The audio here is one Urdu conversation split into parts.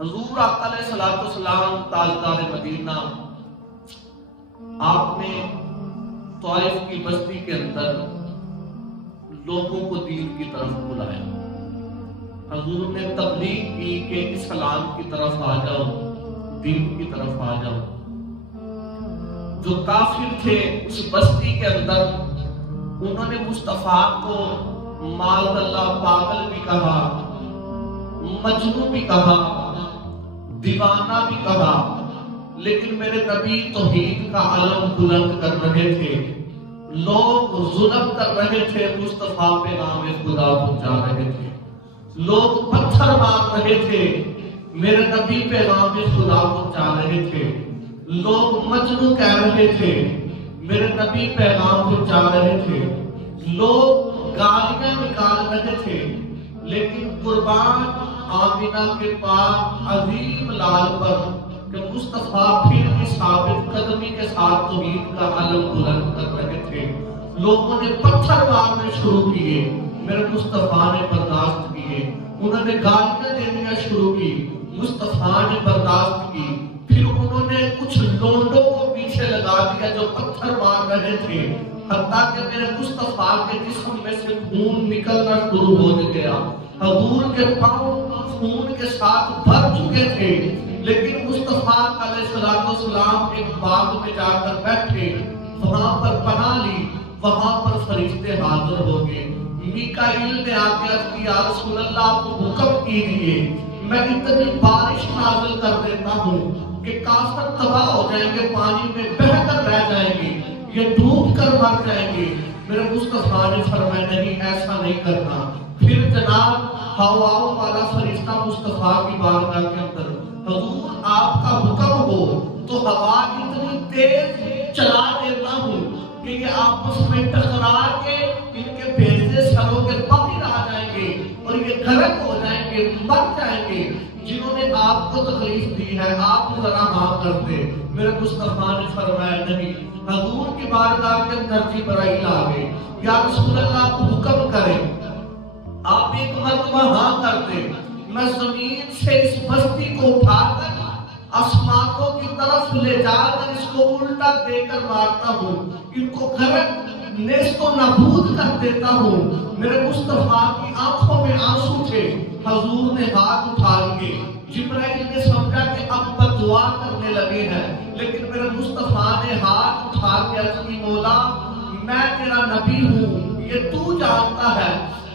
حضور آقا علیہ الصلوۃ والسلام تاجدار مدینہ، آپ نے طائف کی بستی کے اندر لوگوں کو دین کی طرف بلایا. حضور نے تبلیغ کی کہ اسلام کی طرف آ جاؤ، دین کی طرف آ جاؤ. جو کافر تھے اس بستی کے اندر، انہوں نے مصطفیٰ کو معاذ اللہ پاگل بھی کہا، مجنون بھی کہا، دیوانہ بھی کہا، لیکن میرے نبی توحید کا علم بلند کر رہے تھے. لوگ ظلم کر رہے تھے، مصطفیٰ پیغام خدا پہنچا رہے تھے. لوگ پتھر مار رہے تھے، میرے نبی پیغام خدا پہنچا رہے تھے. لوگ مجنون کہہ رہے تھے، میرے نبی پیغام پہنچا رہے تھے. لوگ گالیاں نکال رہے تھے، لیکن قربان آمینہ کے پاک عظیم لال پر کہ مصطفیٰ پھر بھی ثابت قدمی کے ساتھ توحید کا علم بلند کر رہے تھے. لوگوں نے پتھر مارنے شروع کیے، میرے مصطفیٰ نے برداشت کیے. انہوں نے گالیاں دینیاں شروع کی، مصطفیٰ نے برداشت کی. پھر انہوں نے کچھ لونڈوں کو پیچھے لگا دیا جو پتھر مار رہے تھے، حتیٰ کہ میرے مصطفیٰ کے جسم میں سے خون نکلنا شروع ہو گیا. حضور کے پاؤں خون کے ساتھ بھر چکے تھے، لیکن مصطفیٰ علیہ السلام ایک باغ میں جا کر بیٹھے، وہاں پر پناہ لی. وہاں پر فرشتے حاضر ہو گئے. میکائیل نے آ کے عرض کی، یا رسول اللہ آپ کو حکم کیجئے، میں اتنی بارش نازل کر دیتا ہوں کہ کافر تباہ ہو جائیں گے، پانی میں بہہ کر رہ جائیں گے، یہ ڈوب کر مر جائیں گے. میرے مصطفیٰ نے فرمایا نہیں، ایسا نہیں کرنا. پھر جناب ہواؤں والا فرشتہ مصطفیٰ کی بارگاہ کے اندر، حضور آپ کا حکم ہو تو ہوا اتنی تیز چلا دیتا ہوں کہ یہ آپس میں ٹکرا کے ان کے بھیجے سروں کے باہر آ جائیں گے اور یہ غرق ہو جائیں گے، مر جائیں گے. جنہوں نے آپ کو تکلیف دی ہے آپ ذرا ہاں کر دے. میرے مصطفیٰ نے فرمایا نہیں. حضور کی بارگاہ کے اندر جبرائیل آ گئے، یا رسول اللہ آپ حکم کریں، آپ ایک مرتبہ ہاں کر دیں، میں زمین سے اس بستی کو اٹھا کر آسمانوں کی طرف لے جا کر اس کو الٹا دے کر مارتا ہوں، ان کو غرق نیست و نابود کر دیتا ہوں. میرے مصطفیٰ کی آنکھوں میں آنسو تھے. حضور نے ہاتھ اٹھا لیے. جبرائیل نے سمجھا کہ اب بددعا کرنے لگے ہیں، لیکن میرے مصطفیٰ نے ہاتھ اٹھا کے عرض کی، مولا میں تیرا نبی ہوں، یہ تو جانتا ہے.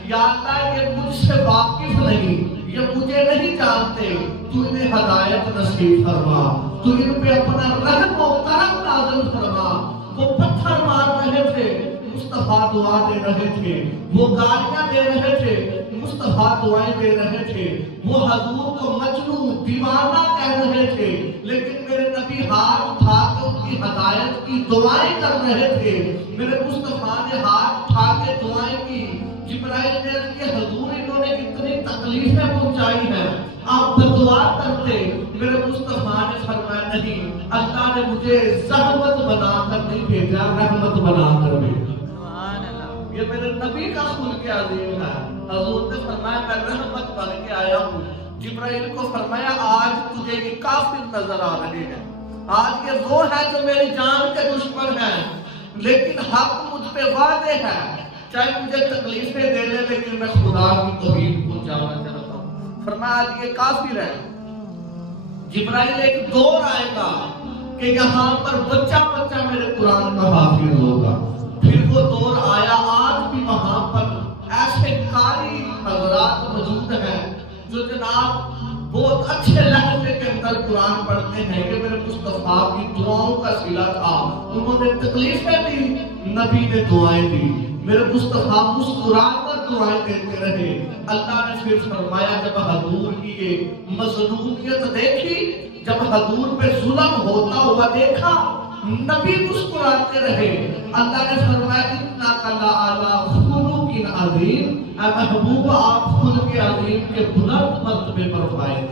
یا اللہ یہ مجھ سے واقف نہیں، یہ مجھے نہیں جانتے، تو انہیں ہدایت نصیب فرما، تو ان پہ اپنا رحم و کرم نازل فرما. وہ پتھر مار رہے تھے، مصطفیٰ دعا دے رہے تھے. وہ گالیاں دے رہے تھے، مصطفیٰ دعائیں دے رہے تھے. وہ حضور کو مجنون دیوانہ کہہ رہے تھے، لیکن میرے نبی ہاتھ اٹھا کے ان کی ہدایت کی دعائیں کر رہے تھے. میرے مصطفیٰ نے ہاتھ اٹھا کے دعائیں کی. جبرائیل نے کہ حضور انہوں نے اتنی تکلیفیں پہنچائی ہیں، آپ بددعا کرتے. میرے مصطفیٰ نے فرمایا نہیں، اللہ نے مجھے زحمت بنا کر نہیں بھیجا، رحمت بنا کر بھیجا. یہ میرے نبی کا خلق عظیم ہے. حضور نے فرمایا میں رحمت بن کے آیا ہوں. جبرائیل کو فرمایا آج تجھے یہ کافر نظر آ رہے ہیں، آج یہ وہ ہے جو میری جان کے دشمن ہیں، لیکن حق مجھ پہ واضح ہے، چاہے مجھے تکلیفیں دے لے لیکن میں خدا کی توحید پہنچانا چاہتا ہوں. فرمایا آج یہ کافر ہے. جبرائیل ایک دور آئے گا کہ یہاں پر بچہ بچہ میرے قرآن کا حافظ ہوگا. پھر وہ دور آیا. آج بھی وہاں پر ایسے قاری حضرات موجود ہیں جو جناب بہت اچھے لہجے کے اندر قرآن پڑھتے ہیں. یہ میرے مصطفیٰ کی دعاؤں کا صلہ تھا. انہوں نے تکلیفیں دی، نبی نے دعائیں دی. میرے مصطفیٰ مسکرا کر دعائیں دیتے رہے. اللہ نے پھر فرمایا جب حضور کی یہ مظلومیت دیکھی، جب حضور پہ ظلم ہوتا ہوا دیکھا، نبی مسکراتے رہے. اللہ نے فرمایا اِنَّكَ لَعَلَىٰ خُلُقٍ عَظِيمٍ، اے محبوب آپ خلق عظیم کے بلند مرتبے پر فائز.